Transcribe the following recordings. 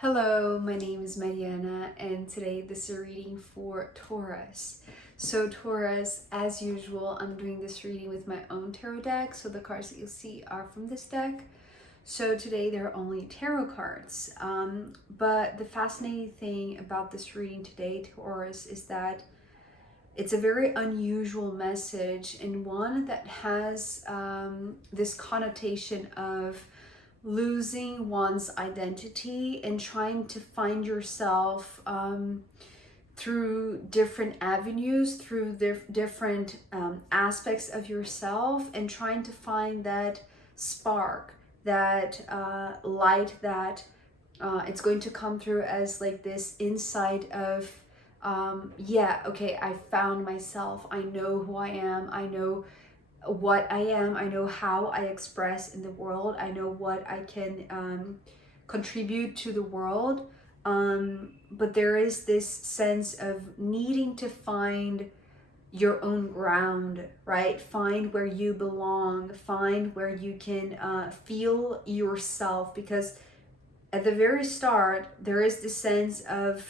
Hello, my name is Mariana, and today this is a reading for Taurus. So Taurus, as usual, I'm doing this reading with my own tarot deck, so the cards that you'll see are from this deck. So today there are only tarot cards, but the fascinating thing about this reading today, Taurus, is that it's a very unusual message, and one that has this connotation of losing one's identity and trying to find yourself through different avenues, through different aspects of yourself, and trying to find that spark, that light that it's going to come through as like this insight of yeah, okay, I found myself, I know who I am, I know what I am, I know how I express in the world, I know what I can contribute to the world. But there is this sense of needing to find your own ground, right? Find where you belong, find where you can feel yourself, because at the very start, there is this sense of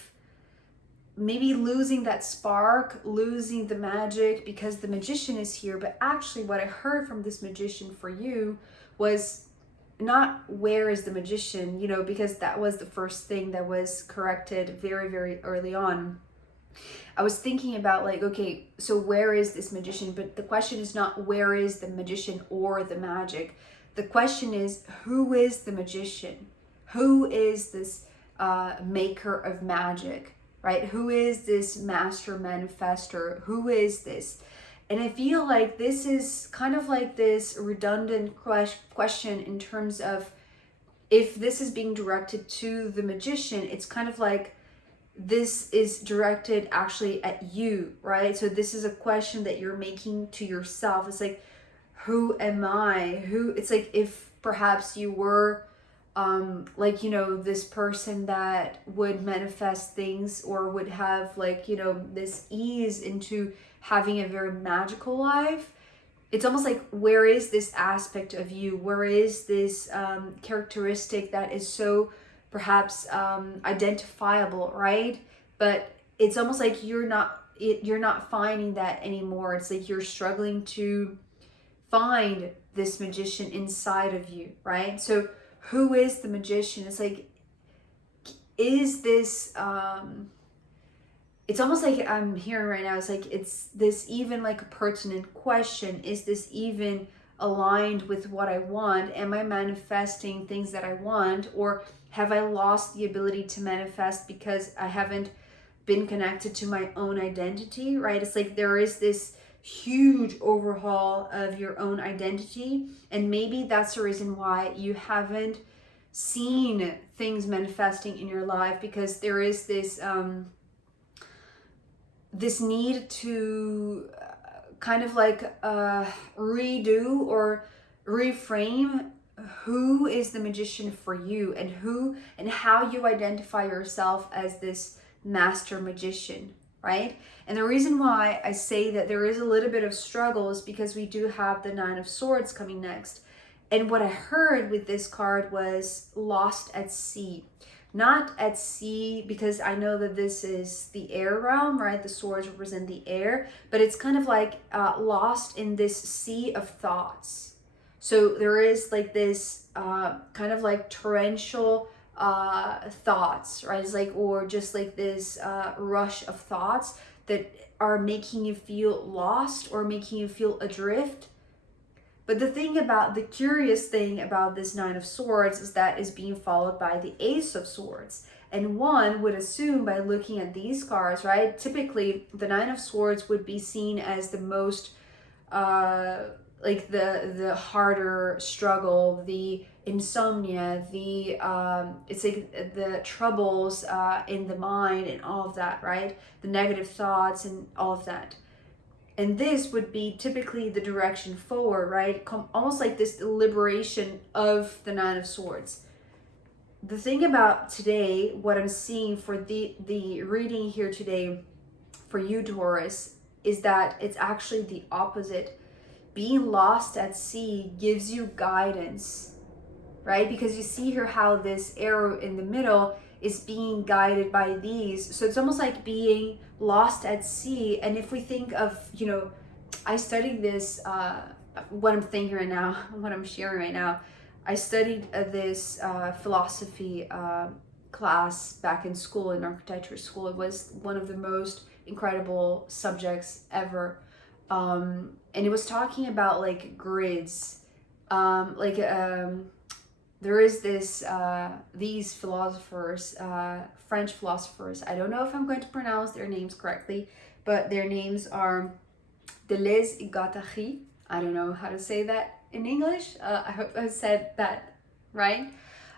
maybe losing that spark, losing the magic, because the magician is here. But actually what I heard from this magician for you was not where is the magician, because that was the first thing that was corrected very, very early on. I was thinking about like, okay, so where is this magician? But the question is not where is the magician or the magic. The question is, who is the magician? Who is this maker of magic? Right? Who is this master manifestor? Who is this? And I feel like this is kind of like this redundant question in terms of, if this is being directed to the magician, it's kind of like this is directed actually at you, right? So this is a question that you're making to yourself. It's like, who am I? It's like if perhaps you were like, this person that would manifest things or would have like, this ease into having a very magical life. It's almost like, where is this aspect of you? Where is this characteristic that is so perhaps identifiable, right? But it's almost like you're not finding that anymore. It's like you're struggling to find this magician inside of you, right? So who is the magician? It's like, is this it's almost like I'm hearing right now, it's like, it's this even like a pertinent question. Is this even aligned with what I want? Am I manifesting things that I want, or have I lost the ability to manifest because I haven't been connected to my own identity, right? It's like there is this huge overhaul of your own identity, and maybe that's the reason why you haven't seen things manifesting in your life, because there is this this need to kind of like redo or reframe who is the magician for you, and who and how you identify yourself as this master magician, right? And the reason why I say that there is a little bit of struggle is because we do have the Nine of Swords coming next. And what I heard with this card was lost at sea. Not at sea, because I know that this is the air realm, right? The swords represent the air, but it's kind of like lost in this sea of thoughts. So there is like this kind of like torrential thoughts, right? It's like, or just like this rush of thoughts that are making you feel lost or making you feel adrift. But the curious thing about this Nine of Swords is that is being followed by the Ace of Swords. And one would assume by looking at these cards, right? Typically, the Nine of Swords would be seen as the most, like the harder struggle, the insomnia, the it's like the troubles in the mind and all of that, right? The negative thoughts and all of that. And this would be typically the direction forward, right? Almost like this liberation of the Nine of Swords. The thing about today, what I'm seeing for the reading here today for you, Taurus, is that it's actually the opposite. Being lost at sea gives you guidance. right? Because you see here how this arrow in the middle is being guided by these. So it's almost like being lost at sea. And if we think of, you know, I studied this, what I'm thinking right now, what I'm sharing right now, I studied this philosophy class back in school, in architecture school. It was one of the most incredible subjects ever. And it was talking about like grids, there is this these philosophers, French philosophers. I don't know if I'm going to pronounce their names correctly, but their names are Deleuze and Guattari. I don't know how to say that in English. I hope I said that right.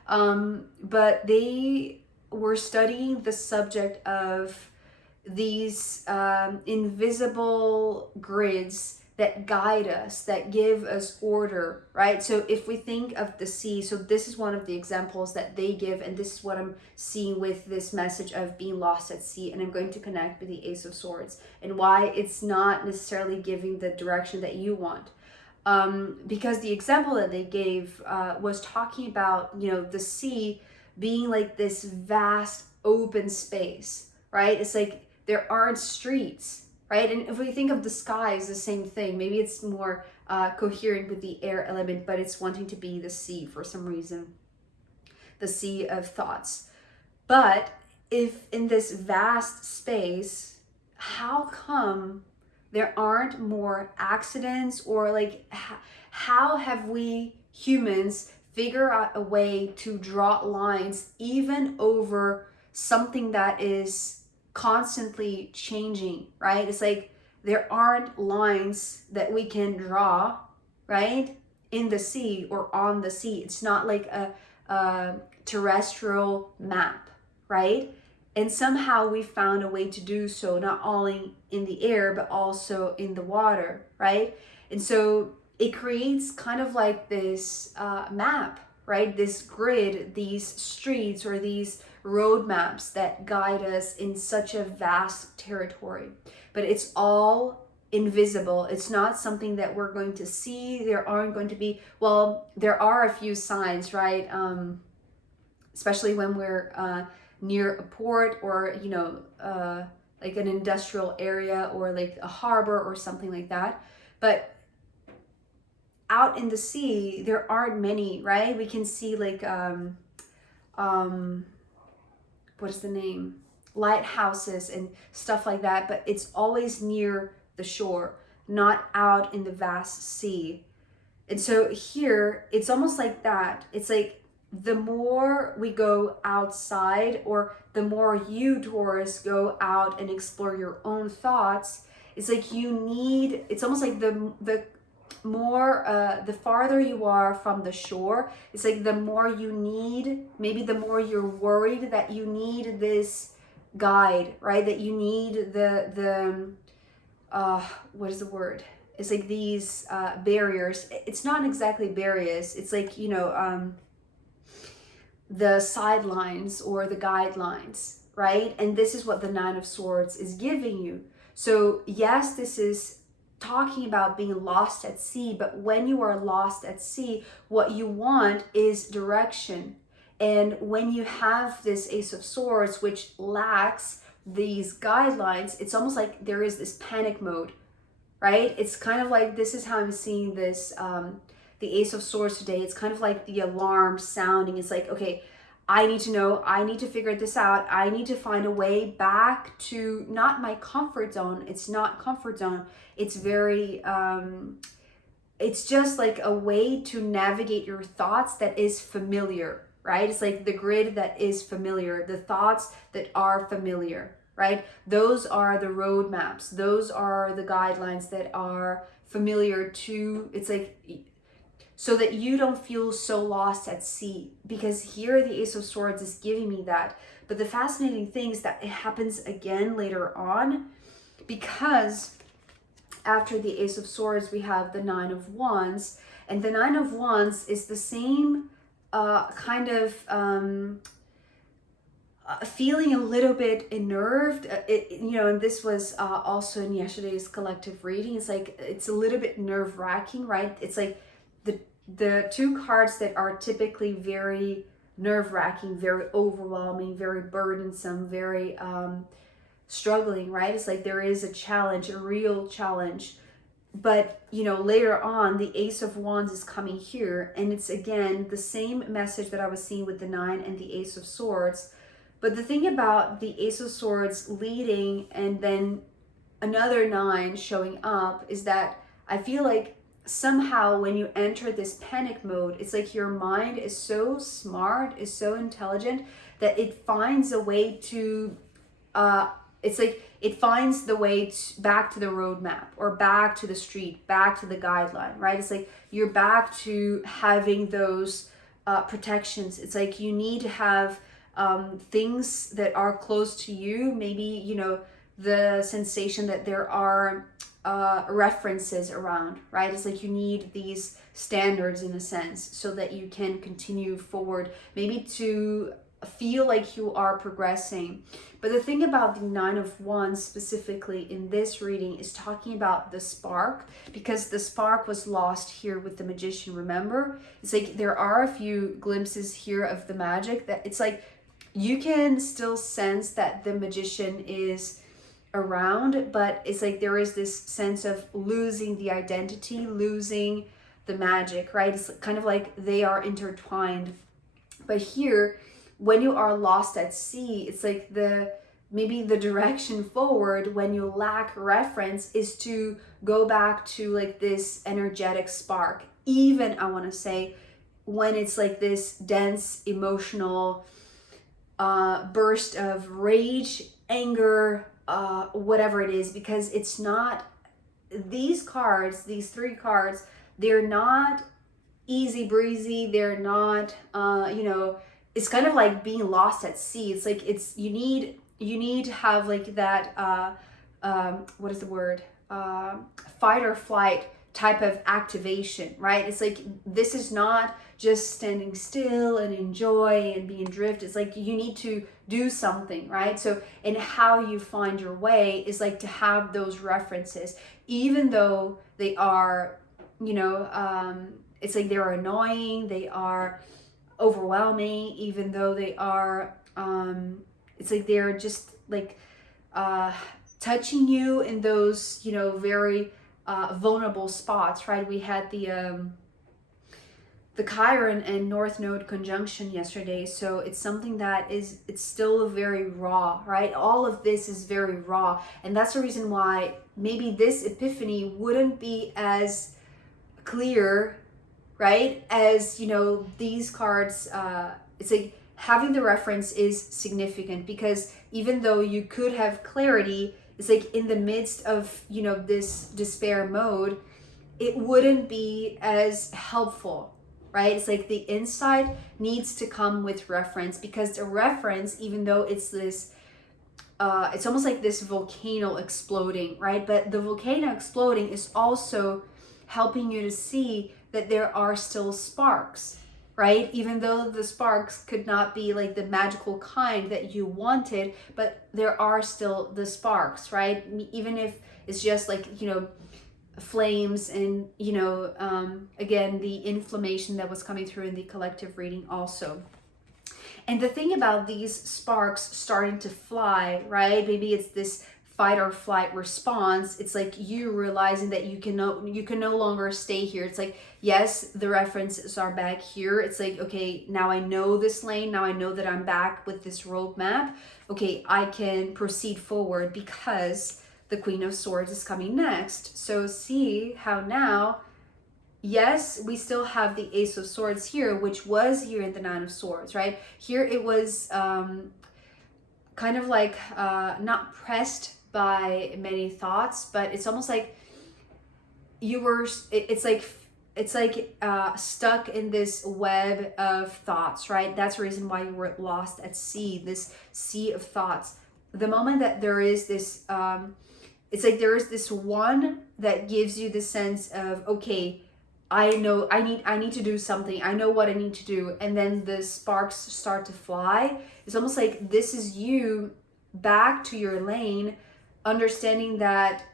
But they were studying the subject of these invisible grids that guide us, that give us order, right? So if we think of the sea, so this is one of the examples that they give, and this is what I'm seeing with this message of being lost at sea, and I'm going to connect with the Ace of Swords and why it's not necessarily giving the direction that you want. Because the example that they gave was talking about, you know, the sea being like this vast open space, right? It's like there aren't streets, right? And if we think of the sky as the same thing, maybe it's more coherent with the air element, but it's wanting to be the sea for some reason, the sea of thoughts. But if in this vast space, how come there aren't more accidents, or like how have we humans figure out a way to draw lines even over something that is constantly changing, right? It's like there aren't lines that we can draw, right, in the sea or on the sea. It's not like a terrestrial map, right? And somehow we found a way to do so, not only in the air but also in the water, right? And so it creates kind of like this map, right? This grid, these streets or these roadmaps that guide us in such a vast territory. But it's all invisible. It's not something that we're going to see. There aren't going to be, well, there are a few signs, right? Especially when we're near a port, or, you know, like an industrial area or like a harbor or something like that. But out in the sea, there aren't many, right? We can see like, what's the name? Lighthouses and stuff like that, but it's always near the shore, not out in the vast sea. And so here, it's almost like that. It's like the more we go outside, or the more you, Taurus, go out and explore your own thoughts, it's like it's almost like the more the farther you are from the shore, it's like the more you need, maybe the more you're worried that you need this guide, right? That you need the what is the word? It's like these barriers. It's not exactly barriers. It's like, you know, the sidelines or the guidelines, right? And this is what the Nine of Swords is giving you. So yes, this is talking about being lost at sea, but when you are lost at sea, what you want is direction. And when you have this Ace of Swords, which lacks these guidelines, it's almost like there is this panic mode, right? It's kind of like, this is how I'm seeing this, the Ace of Swords today. It's kind of like the alarm sounding. It's like, okay, I need to know, I need to figure this out. I need to find a way back to not my comfort zone. It's not comfort zone. It's very, it's just like a way to navigate your thoughts that is familiar, right? It's like the grid that is familiar, the thoughts that are familiar, right? Those are the roadmaps. Those are the guidelines that are familiar to, it's like, so that you don't feel so lost at sea. Because here the Ace of Swords is giving me that. But the fascinating thing is that it happens again later on, because after the Ace of Swords, we have the Nine of Wands. And the Nine of Wands is the same kind of feeling a little bit unnerved. You know, and this was also in yesterday's collective reading. It's like, it's a little bit nerve-wracking, right? It's like the two cards that are typically very nerve-wracking, very overwhelming, very burdensome, very struggling, right? It's like there is a challenge, a real challenge. But, you know, later on, the Ace of Wands is coming here, and it's again the same message that I was seeing with the 9 and the Ace of Swords. But the thing about the Ace of Swords leading and then another 9 showing up is that I feel like somehow when you enter this panic mode, it's like your mind is so smart, is so intelligent that it finds a way to it's like it finds the way back to the roadmap or back to the street, back to the guideline, right? It's like you're back to having those protections. It's like you need to have things that are close to you, maybe, you know, the sensation that there are references around, right? It's like you need these standards in a sense so that you can continue forward, maybe to feel like you are progressing. But the thing about the 9 of Wands specifically in this reading is talking about the spark, because the spark was lost here with the Magician, remember? It's like there are a few glimpses here of the magic that it's like you can still sense that the Magician is around, but it's like there is this sense of losing the identity, losing the magic, right? It's kind of like they are intertwined. But here, when you are lost at sea, it's like maybe the direction forward when you lack reference is to go back to like this energetic spark. Even, I want to say, when it's like this dense emotional burst of rage, anger, whatever it is, because it's not, these cards, these 3 cards, they're not easy breezy. They're not, you know, it's kind of like being lost at sea. It's like you need to have like that what is the word, fight or flight type of activation, right? It's like this is not just standing still and enjoy and be in drift. It's like you need to do something, right? So, and how you find your way is like to have those references, even though they are, you know, it's like they're annoying, they are overwhelming, even though they are it's like they're just like touching you in those, you know, very vulnerable spots, right? We had the Chiron and North Node conjunction yesterday, so it's something that it's still very raw, right? All of this is very raw, and that's the reason why maybe this epiphany wouldn't be as clear, right, as, you know, these cards. It's like having the reference is significant, because even though you could have clarity, it's like in the midst of, you know, this despair mode, it wouldn't be as helpful, right? It's like the insight needs to come with reference, because the reference, even though it's this it's almost like this volcano exploding, right? But the volcano exploding is also helping you to see that there are still sparks, right? Even though the sparks could not be like the magical kind that you wanted, but there are still the sparks, right? Even if it's just like, you know, flames and, you know, again, the inflammation that was coming through in the collective reading also. And the thing about these sparks starting to fly, right? Maybe it's this fight or flight response. It's like you realizing that you can no longer stay here. It's like, yes, the references are back here. It's like, okay, now I know this lane. Now I know that I'm back with this roadmap. Okay, I can proceed forward because the Queen of Swords is coming next. So see how now, yes, we still have the Ace of Swords here, which was here in the Nine of Swords, right? Here it was kind of like not pressed by many thoughts, but it's almost like you were, it's like stuck in this web of thoughts, right? That's the reason why you were lost at sea, this sea of thoughts. The moment that there is this, it's like there is this one that gives you the sense of, okay, I know I need to do something. I know what I need to do. And then the sparks start to fly. It's almost like this is you back to your lane, understanding that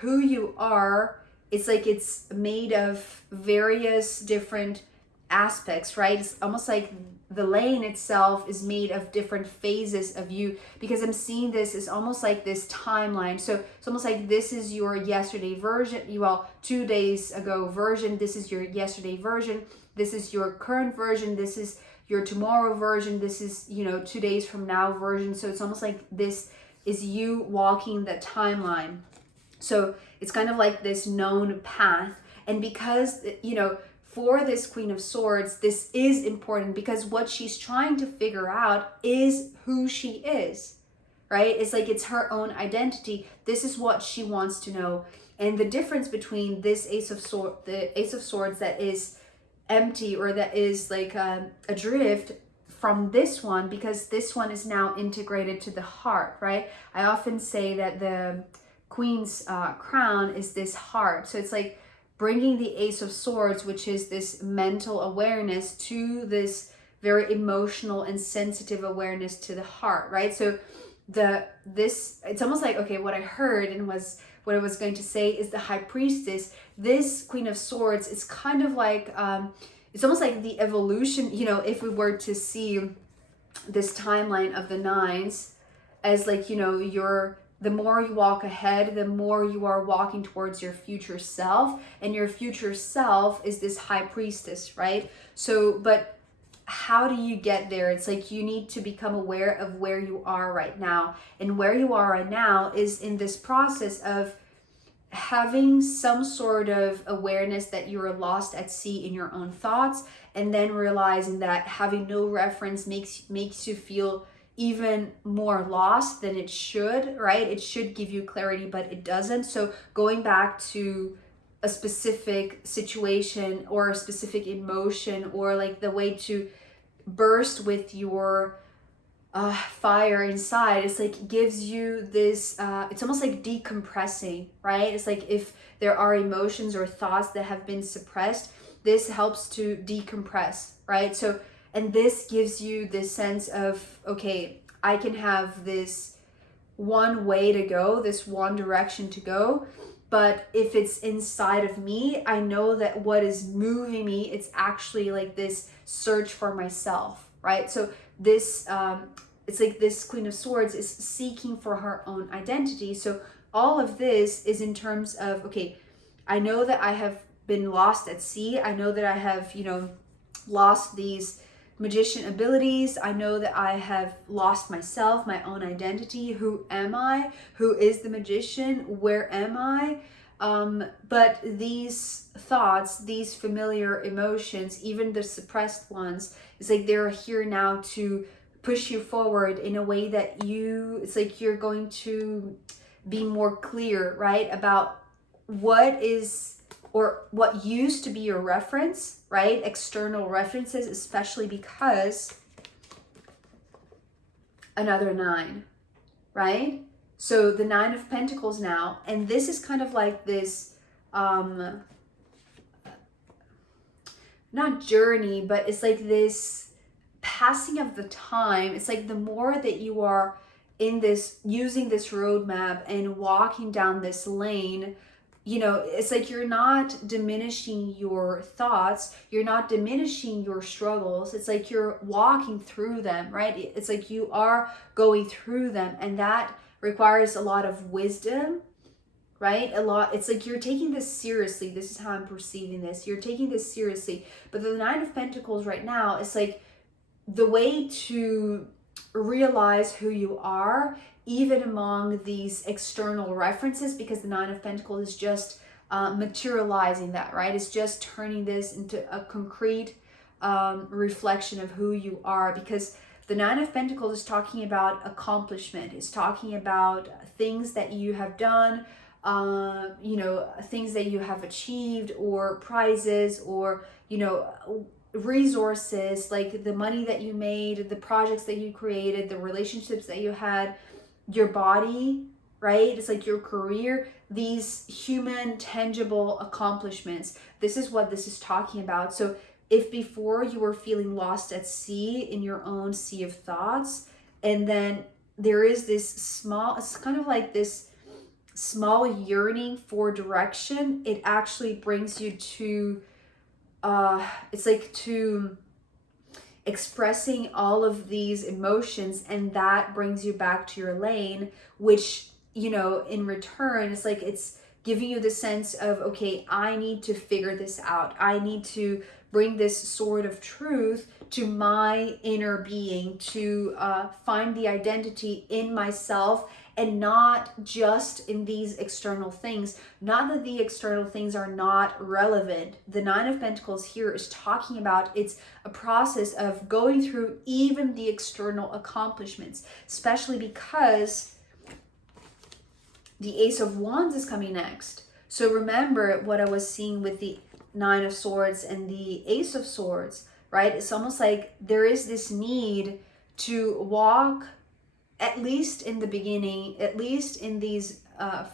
who you are it's like it's made of various different aspects, right? It's almost like the lane itself is made of different phases of you, because I'm seeing this as almost like this timeline. So it's almost like this is your yesterday version, 2 days ago version, this is your yesterday version, this is your current version, this is your tomorrow version, this is 2 days from now version. So it's almost like this is you walking the timeline. So it's kind of like this known path. And because for this Queen of Swords, this is important, because what she's trying to figure out is who she is, right? It's like it's her own identity. This is what she wants to know. And the difference between this the Ace of Swords that is empty, or that is like adrift, from this one, because this one is now integrated to the heart, right? I often say that the Queen's crown is this heart. So it's like bringing the Ace of Swords, which is this mental awareness, to this very emotional and sensitive awareness to the heart, right? So it's almost like, okay, what I heard and what I was going to say is the High Priestess. This Queen of Swords is kind of like, it's almost like the evolution, if we were to see this timeline of the nines as like, the more you walk ahead, the more you are walking towards your future self. And your future self is this High Priestess, right? So, but how do you get there? It's like you need to become aware of where you are right now. And where you are right now is in this process of having some sort of awareness that you're lost at sea in your own thoughts, and then realizing that having no reference makes you feel even more lost than it should, right? It should give you clarity, but it doesn't. So going back to a specific situation or a specific emotion, or like the way to burst with your fire inside, it's like gives you this it's almost like decompressing, right? It's like if there are emotions or thoughts that have been suppressed, this helps to decompress, right? So, and this gives you this sense of, okay, I can have this one way to go, this one direction to go, but if it's inside of me, I know that what is moving me, it's actually like this search for myself, right? So this it's like this Queen of Swords is seeking for her own identity. So all of this is in terms of, okay, I know that I have been lost at sea. I know that I have, lost these magician abilities. I know that I have lost myself, my own identity. Who am I? Who is the magician? Where am I? But these thoughts, these familiar emotions, even the suppressed ones, it's like they're here now to push you forward in a way that it's like you're going to be more clear, right? About what is, or what used to be your reference, right? External references, especially because another 9, right? So the 9 of Pentacles now, and this is kind of like this, not journey, but it's like this passing of the time. It's like the more that you are in this, using this roadmap and walking down this lane, it's like you're not diminishing your thoughts, you're not diminishing your struggles. It's like you're walking through them, right? It's like you are going through them, and that requires a lot of wisdom, right? It's like you're taking this seriously. This is how I'm perceiving this. You're taking this seriously. But the 9 of Pentacles right now, it's like the way to realize who you are, even among these external references, because the 9 of Pentacles is just materializing that, right? It's just turning this into a concrete reflection of who you are, because the 9 of Pentacles is talking about accomplishment. It's talking about things that you have done, things that you have achieved, or prizes, or, resources, like the money that you made, the projects that you created, the relationships that you had, your body, right? It's like your career, these human tangible accomplishments. This is what this is talking about. So if before you were feeling lost at sea in your own sea of thoughts, and then there is this small, it's kind of like this small yearning for direction, it actually brings you to, it's like to expressing all of these emotions, and that brings you back to your lane, which, you know, in return, it's like it's giving you the sense of, okay, I need to figure this out. I need to bring this sword of truth to my inner being, to find the identity in myself and not just in these external things. Not that the external things are not relevant. The Nine of Pentacles here is talking about it's a process of going through even the external accomplishments, especially because the Ace of Wands is coming next. So remember what I was seeing with the Nine of Swords and the Ace of Swords, right? It's almost like there is this need to walk, at least in the beginning, at least in these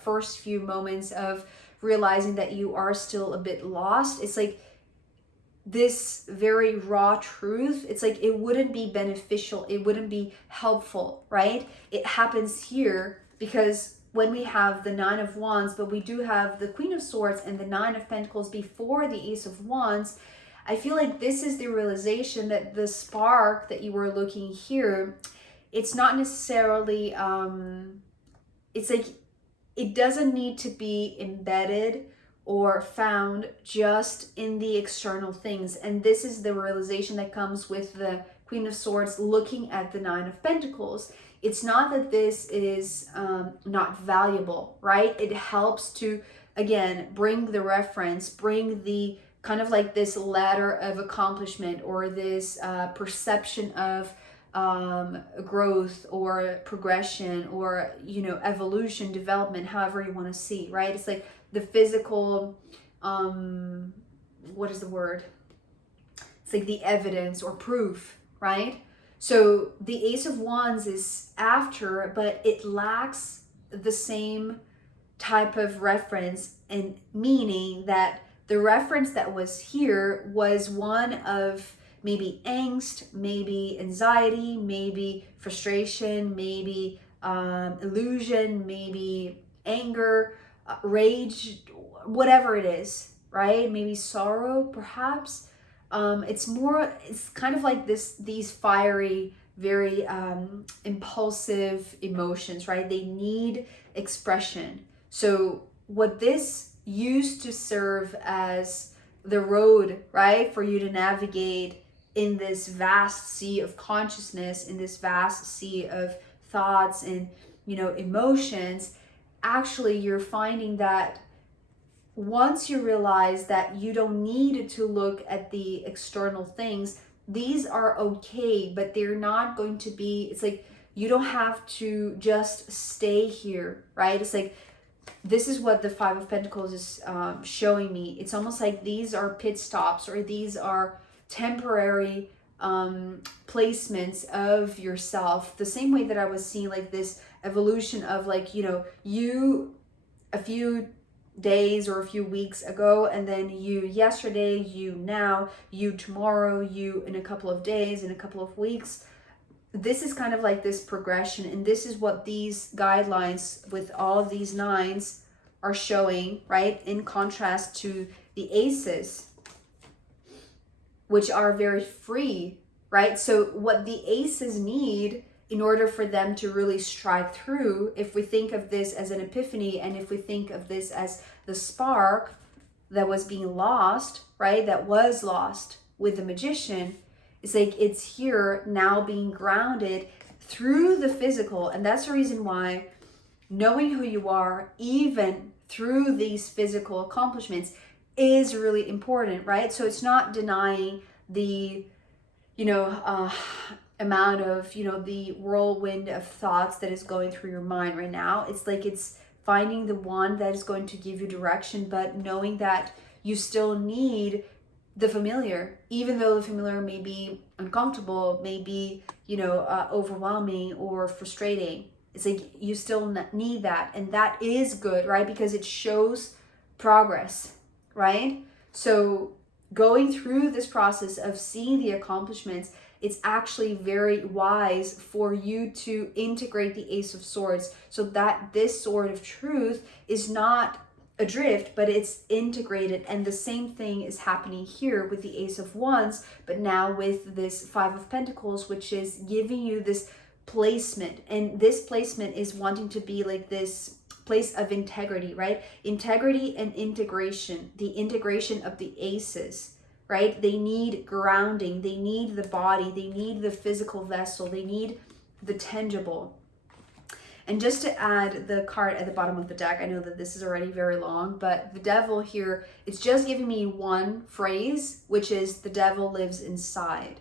first few moments of realizing that you are still a bit lost. It's like this very raw truth. It's like it wouldn't be beneficial. It wouldn't be helpful, right? It happens here because when we have the Nine of Wands, but we do have the Queen of Swords and the Nine of Pentacles before the Ace of Wands, I feel like this is the realization that the spark that you were looking here, it's not necessarily, it's like it doesn't need to be embedded or found just in the external things. And this is the realization that comes with the Queen of Swords looking at the Nine of Pentacles. It's not that this is not valuable, right? It helps to, again, bring the reference, bring the kind of like this ladder of accomplishment or this perception of growth or progression or, you know, evolution, development, however you want to see, right? It's like the physical, what is the word? It's like the evidence or proof, right? So the Ace of Wands is after, but it lacks the same type of reference, and meaning that the reference that was here was one of maybe angst, maybe anxiety, maybe frustration, maybe illusion, maybe anger, rage, whatever it is, right? Maybe sorrow, perhaps. It's kind of like these fiery, very impulsive emotions, right? They need expression. So what this used to serve as the road, right, for you to navigate in this vast sea of consciousness, in this vast sea of thoughts and, you know, emotions, actually you're finding that once you realize that you don't need to look at the external things, these are okay, but they're not going to be, it's like you don't have to just stay here, right? It's like this is what the Five of Pentacles is showing me. It's almost like these are pit stops, or these are temporary placements of yourself, the same way that I was seeing like this evolution of, like, you know, you a few days or a few weeks ago, and then you yesterday, you now, you tomorrow, you in a couple of days, in a couple of weeks. This is kind of like this progression, and this is what these guidelines with all of these nines are showing, right? In contrast to the aces, which are very free, right? So what the aces need in order for them to really strike through, if we think of this as an epiphany, and if we think of this as the spark that was being lost, right? That was lost with the Magician, it's like it's here now being grounded through the physical. And that's the reason why knowing who you are, even through these physical accomplishments, is really important, right? So it's not denying the, you know, amount of, you know, the whirlwind of thoughts that is going through your mind right now. It's like it's finding the one that is going to give you direction, but knowing that you still need the familiar, even though the familiar may be uncomfortable, may be, you know, overwhelming or frustrating. It's like you still need that, and that is good, right? Because it shows progress, right? So going through this process of seeing the accomplishments, it's actually very wise for you to integrate the Ace of Swords so that this sword of truth is not adrift, but it's integrated. And the same thing is happening here with the Ace of Wands, but now with this Five of Pentacles, which is giving you this placement. And this placement is wanting to be like this place of integrity, right? Integrity and integration, the integration of the aces, right? They need grounding, they need the body, they need the physical vessel, they need the tangible. And just to add the card at the bottom of the deck, I know that this is already very long, but the devil here, it's just giving me one phrase, which is the devil lives inside,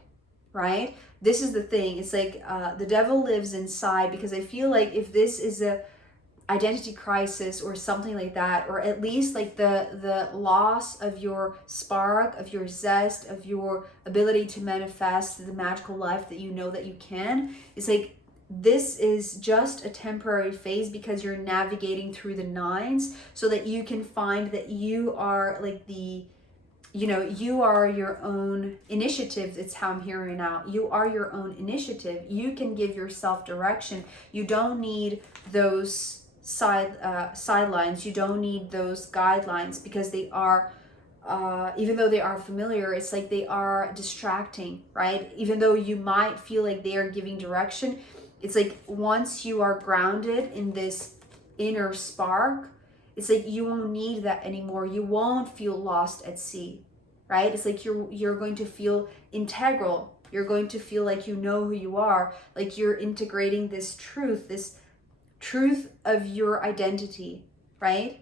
right? This is the thing. It's like the devil lives inside, because I feel like if this is a identity crisis or something like that, or at least like the loss of your spark, of your zest, of your ability to manifest the magical life that you know that you can, it's like this is just a temporary phase, because you're navigating through the nines so that you can find that you are like the, you know, you are your own initiative. It's how I'm hearing out. You are your own initiative. You can give yourself direction. You don't need those sidelines. You don't need those guidelines, because they are even though they are familiar, it's like they are distracting, right? Even though you might feel like they are giving direction, it's like once you are grounded in this inner spark, it's like you won't need that anymore. You won't feel lost at sea, right? It's like you're going to feel integral. You're going to feel like you know who you are, like you're integrating this truth of your identity, right?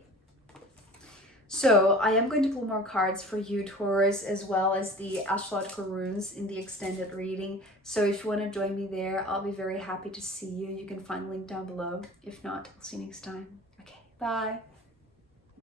So I am going to pull more cards for you, Taurus, as well as the astrological runes in the extended reading. So if you want to join me there, I'll be very happy to see you. You can find the link down below. If not, I'll see you next time. Okay, bye.